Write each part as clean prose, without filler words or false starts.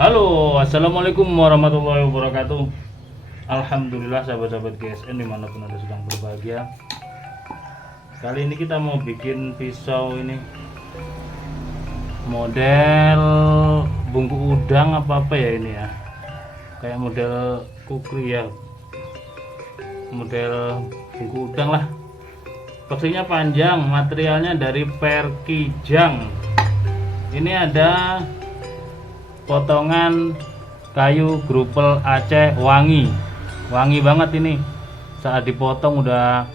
Halo, assalamualaikum warahmatullahi wabarakatuh. Alhamdulillah sahabat-sahabat GSN dimanapun anda sedang berbahagia. Kali ini kita mau bikin pisau ini model bungku udang apa ya ini ya, kayak model kukri ya, model bungku udang lah. Pastinya panjang, materialnya dari Perkijang. Ini ada potongan kayu grupel Aceh wangi banget ini. Saat dipotong udah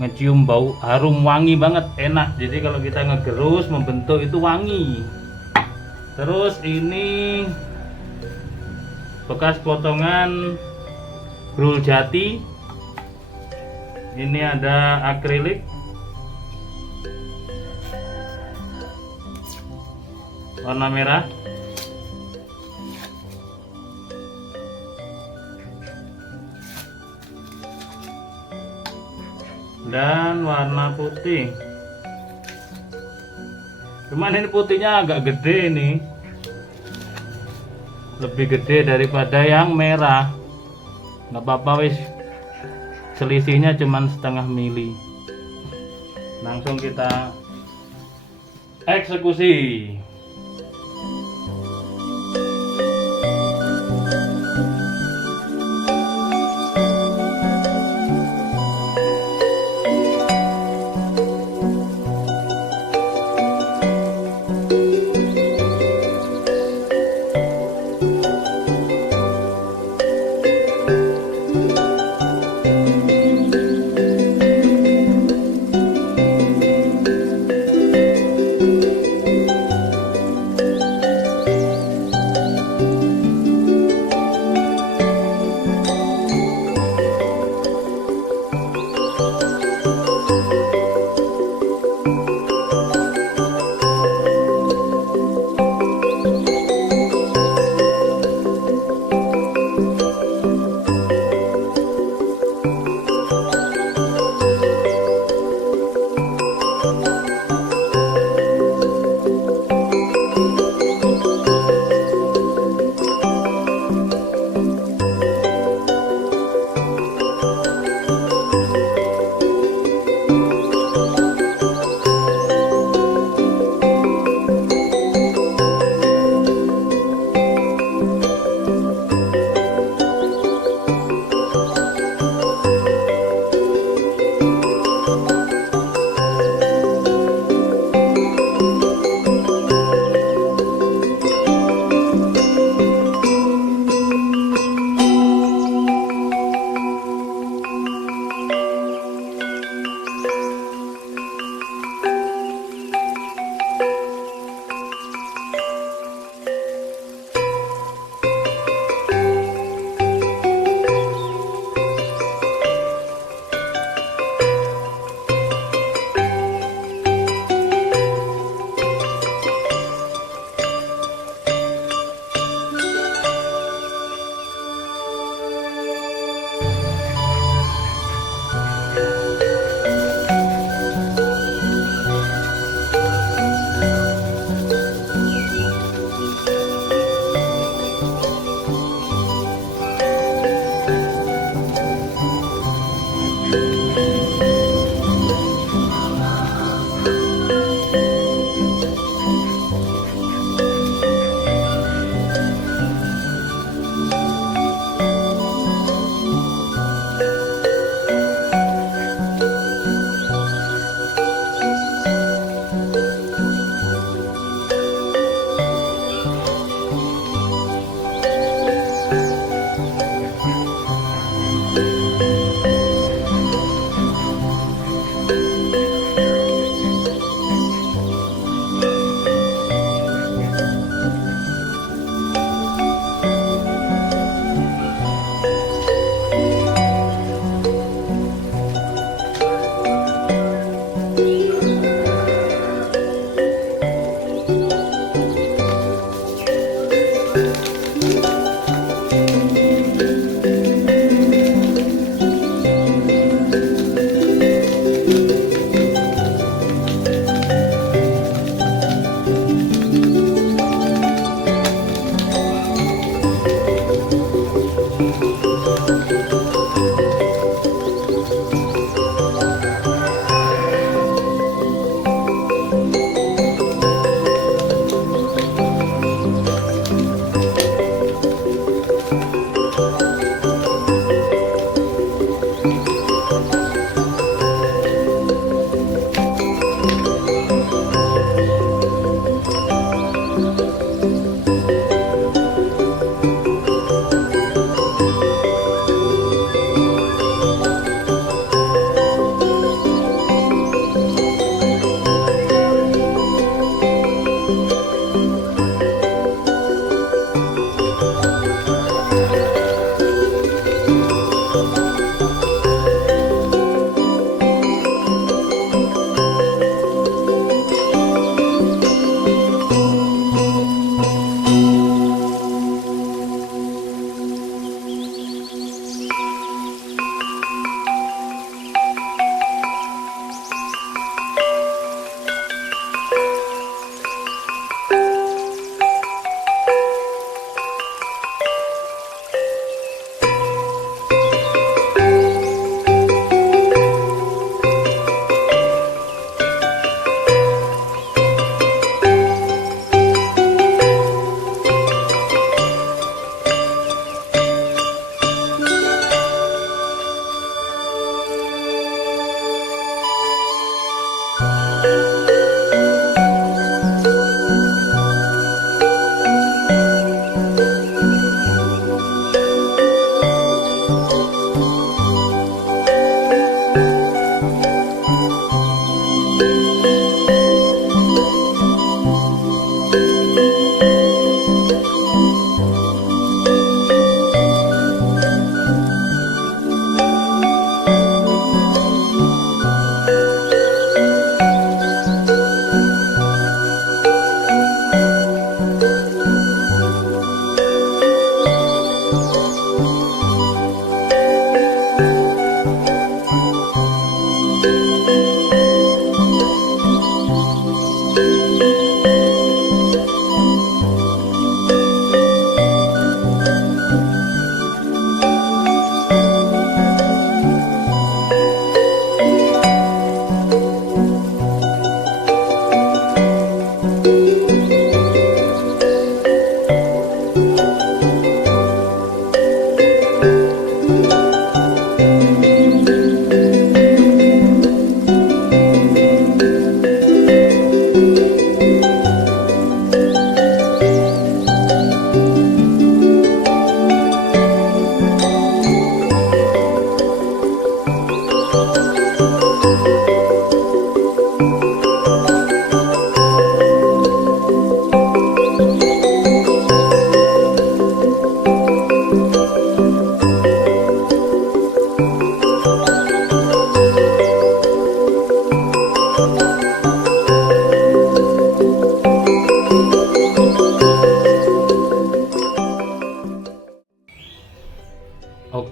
ngecium bau harum wangi banget, enak. Jadi kalau kita ngegerus membentuk itu wangi. Terus ini bekas potongan grul jati. Ini ada akrilik warna merah. Dan warna putih. Cuman ini putihnya agak gede nih, lebih gede daripada yang merah. Nggak apa-apa wis, selisihnya cuman setengah mili. Langsung kita eksekusi.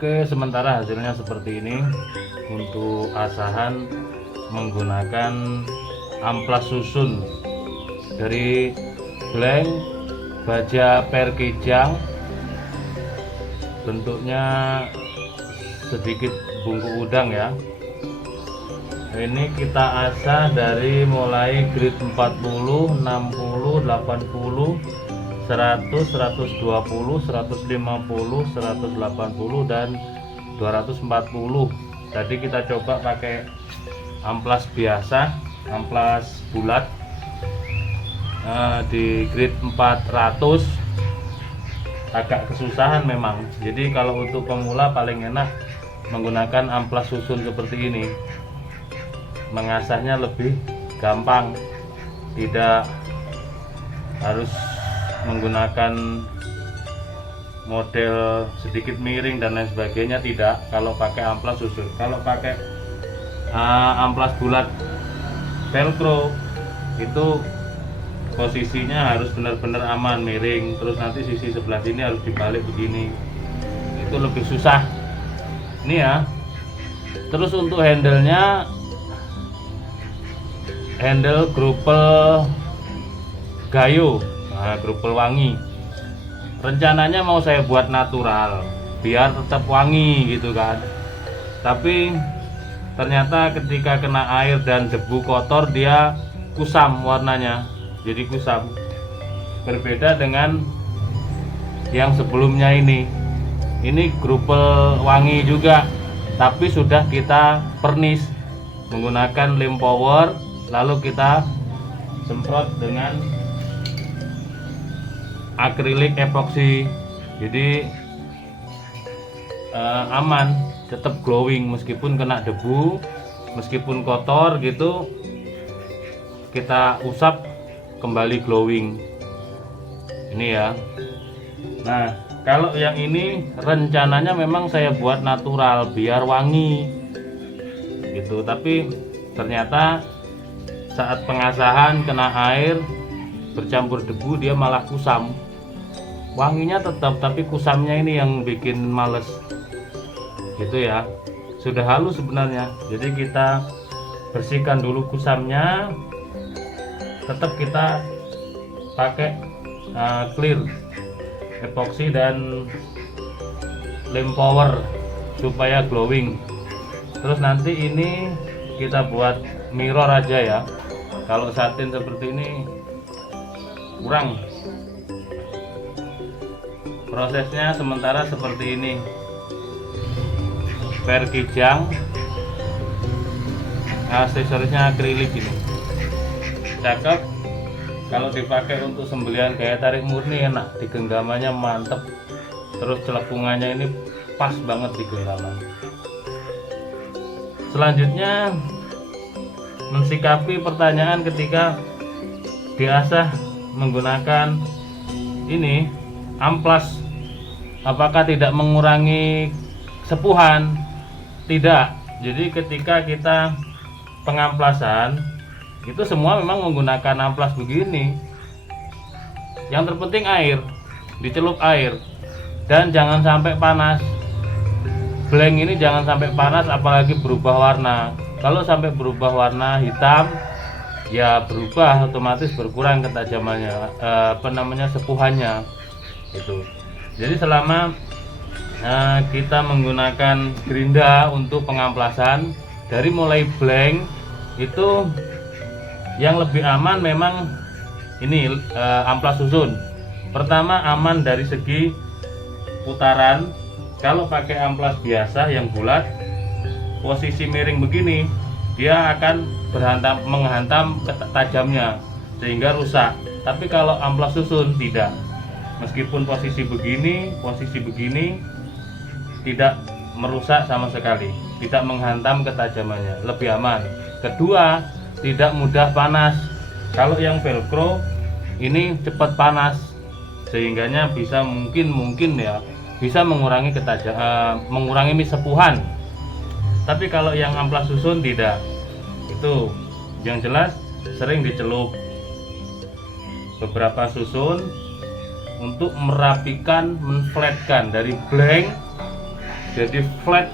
Oke, sementara hasilnya seperti ini. Untuk asahan menggunakan amplas susun dari blank baja per kijang, bentuknya sedikit bungku udang ya. Ini kita asah dari mulai grade 40, 60, 80, 100, 120, 150, 180 dan 240. Tadi kita coba pakai amplas biasa, amplas bulat di grade 400 agak kesusahan memang. Jadi kalau untuk pemula paling enak menggunakan amplas susun seperti ini, mengasahnya lebih gampang, tidak harus menggunakan model sedikit miring dan lain sebagainya. Tidak, kalau pakai amplas susun. Kalau pakai amplas bulat velcro itu posisinya harus benar-benar aman, miring, terus nanti sisi sebelah sini harus dibalik begini, itu lebih susah ini ya. Terus untuk handle-nya, handle grupel gayo, grupel wangi, rencananya mau saya buat natural biar tetap wangi gitu kan, tapi ternyata ketika kena air dan debu kotor dia kusam warnanya, jadi kusam. Berbeda dengan yang sebelumnya ini grupel wangi juga, tapi sudah kita pernis menggunakan lem power, lalu kita semprot dengan akrilik epoxy, jadi aman, tetap glowing meskipun kena debu, meskipun kotor gitu, kita usap kembali glowing ini ya. Nah, kalau yang ini rencananya memang saya buat natural biar wangi gitu, tapi ternyata saat pengasahan kena air bercampur debu dia malah kusam. Wanginya tetap, tapi kusamnya ini yang bikin males gitu ya. Sudah halus sebenarnya, jadi kita bersihkan dulu kusamnya. Tetap kita pakai clear epoxy dan lem power supaya glowing. Terus nanti ini kita buat mirror aja ya. Kalau satin seperti ini kurang. Prosesnya sementara seperti ini, per kijang, aksesorisnya akrilik ini cakep. Kalau dipakai untuk sembelihan gaya tarik murni enak, digenggamannya mantep, terus celepungannya ini pas banget di genggaman. Selanjutnya mensikapi pertanyaan ketika diasah menggunakan ini amplas, apakah tidak mengurangi sepuhan? Tidak. Jadi ketika kita pengamplasan itu semua memang menggunakan amplas begini. Yang terpenting air, dicelup air, dan jangan sampai panas. Blank ini jangan sampai panas, apalagi berubah warna. Kalau sampai berubah warna hitam, ya berubah otomatis berkurang ketajamannya, sepuhannya itu. Jadi selama kita menggunakan gerinda untuk pengamplasan dari mulai blank itu yang lebih aman memang ini amplas susun. Pertama, aman dari segi putaran. Kalau pakai amplas biasa yang bulat, posisi miring begini, dia akan menghantam ke tajamnya sehingga rusak. Tapi kalau amplas susun tidak, meskipun posisi begini tidak merusak sama sekali, tidak menghantam ketajamannya, lebih aman. Kedua, tidak mudah panas. Kalau yang velcro ini cepat panas, sehingganya bisa mungkin ya bisa mengurangi mengurangi sepuhan. Tapi kalau yang amplas susun tidak. Itu yang jelas sering dicelup beberapa susun untuk merapikan, menflatkan dari blank jadi flat,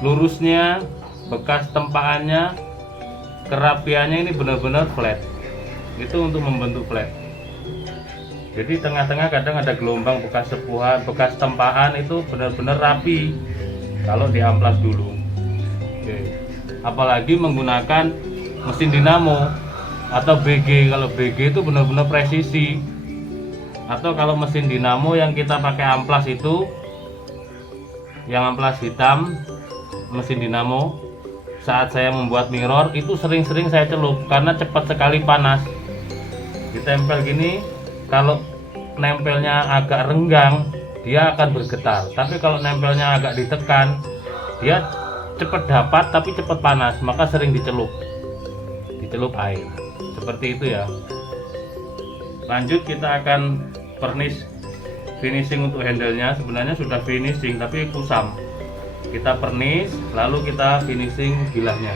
lurusnya, bekas tempaannya, kerapiannya ini benar-benar flat. Itu untuk membentuk flat. Jadi tengah-tengah kadang ada gelombang bekas sepuhan, bekas tempaan, itu benar-benar rapi kalau diamplas dulu. Oke. Apalagi menggunakan mesin dinamo atau BG. Kalau BG itu benar-benar presisi. Atau kalau mesin dinamo yang kita pakai amplas itu, yang amplas hitam, mesin dinamo, saat saya membuat mirror itu sering-sering saya celup karena cepat sekali panas. Ditempel gini, kalau nempelnya agak renggang dia akan bergetar, tapi kalau nempelnya agak ditekan dia cepat dapat tapi cepat panas, maka sering dicelup air seperti itu ya. Lanjut kita akan varnish finishing untuk handle-nya. Sebenarnya sudah finishing tapi kusam. Kita varnish lalu kita finishing bilahnya.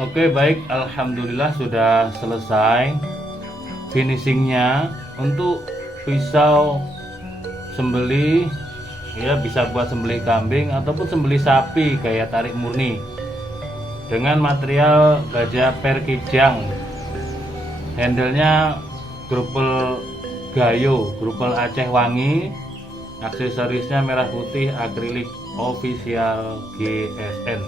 Oke, baik, alhamdulillah sudah selesai finishingnya. Untuk pisau sembelih ya, bisa buat sembelih kambing ataupun sembelih sapi gaya tarik murni dengan material baja per kijang. Handlenya grupel Gayo, grupel Aceh Wangi. Aksesorisnya merah putih akrilik official GSN.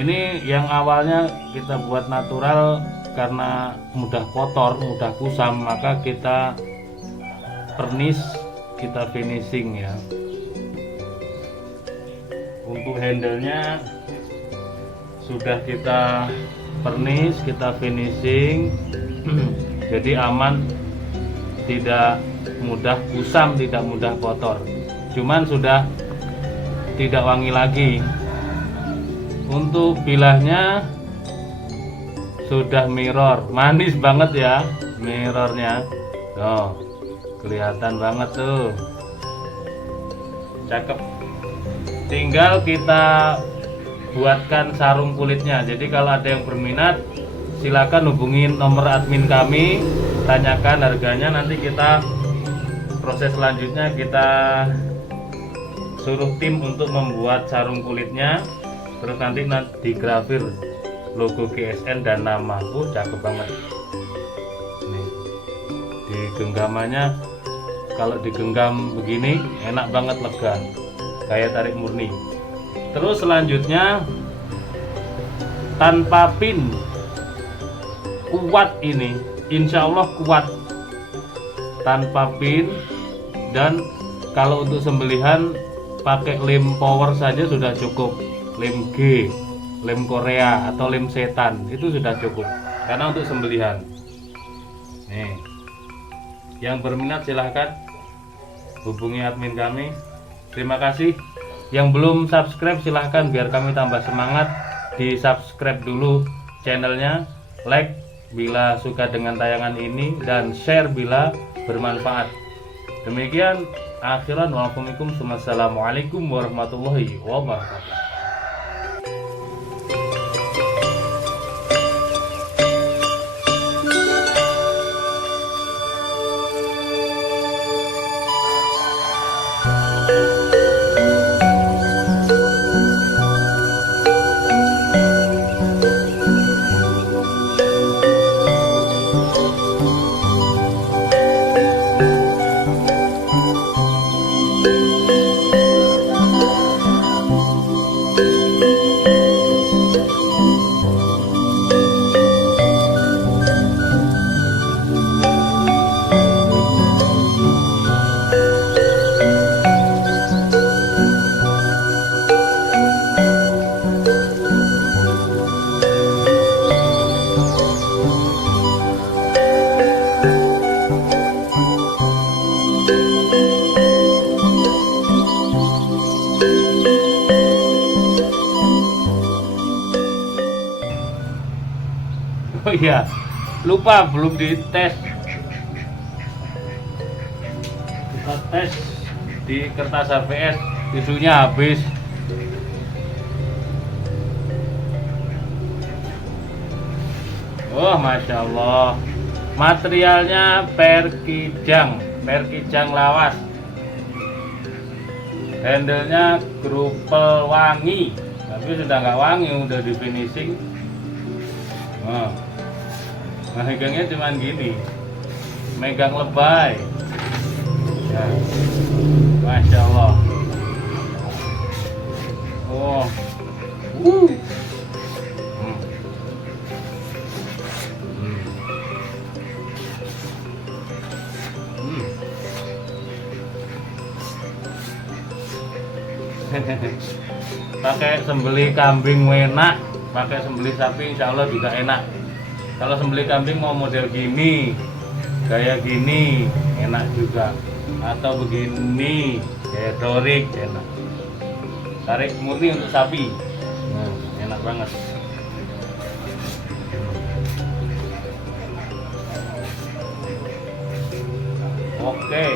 Ini yang awalnya kita buat natural karena mudah kotor, mudah kusam, maka kita varnish, kita finishing ya. Untuk handlenya sudah kita varnish, kita finishing. Jadi aman, tidak mudah kusam, tidak mudah kotor. Cuman sudah tidak wangi lagi. Untuk bilahnya sudah mirror, manis banget ya mirrornya. Tuh, kelihatan banget tuh, cakep. Tinggal kita buatkan sarung kulitnya. Jadi kalau ada yang berminat silakan hubungin nomor admin kami, tanyakan harganya. Nanti kita proses selanjutnya kita suruh tim untuk membuat sarung kulitnya. Terus nanti digrafir logo GSN dan nama. Cakep banget. Nih, di genggamannya kalau digenggam begini enak banget, lega, kayak tarik murni. Terus selanjutnya tanpa pin, kuat ini, insya Allah kuat tanpa pin. Dan kalau untuk sembelihan pakai lem power saja sudah cukup. Lem G, lem Korea atau lem setan itu sudah cukup karena untuk sembelihan. Nih, yang berminat silahkan hubungi admin kami. Terima kasih. Yang belum subscribe silahkan, biar kami tambah semangat. Di subscribe dulu channelnya, like bila suka dengan tayangan ini, dan share bila bermanfaat. Demikian, akhiran wassalamualaikum warahmatullahi wabarakatuh. Oh iya, lupa belum dites. Kita tes di kertas HVS, tisunya habis. Oh, masya Allah, materialnya perkijang lawas, handlenya Grupel wangi, tapi sudah nggak wangi, udah di finishing. Nah, megangnya cuman gini, megang lebay. Ya, masya Allah. Oh, hmm. Hmm. Hmm. Pakai sembelih kambing enak, pakai sembelih sapi insya Allah juga enak. Kalau sembelih kambing mau model gini, gaya gini, enak juga. Atau begini, gaya dorik, enak. Tarik murni untuk sapi, nah, enak banget. Oke.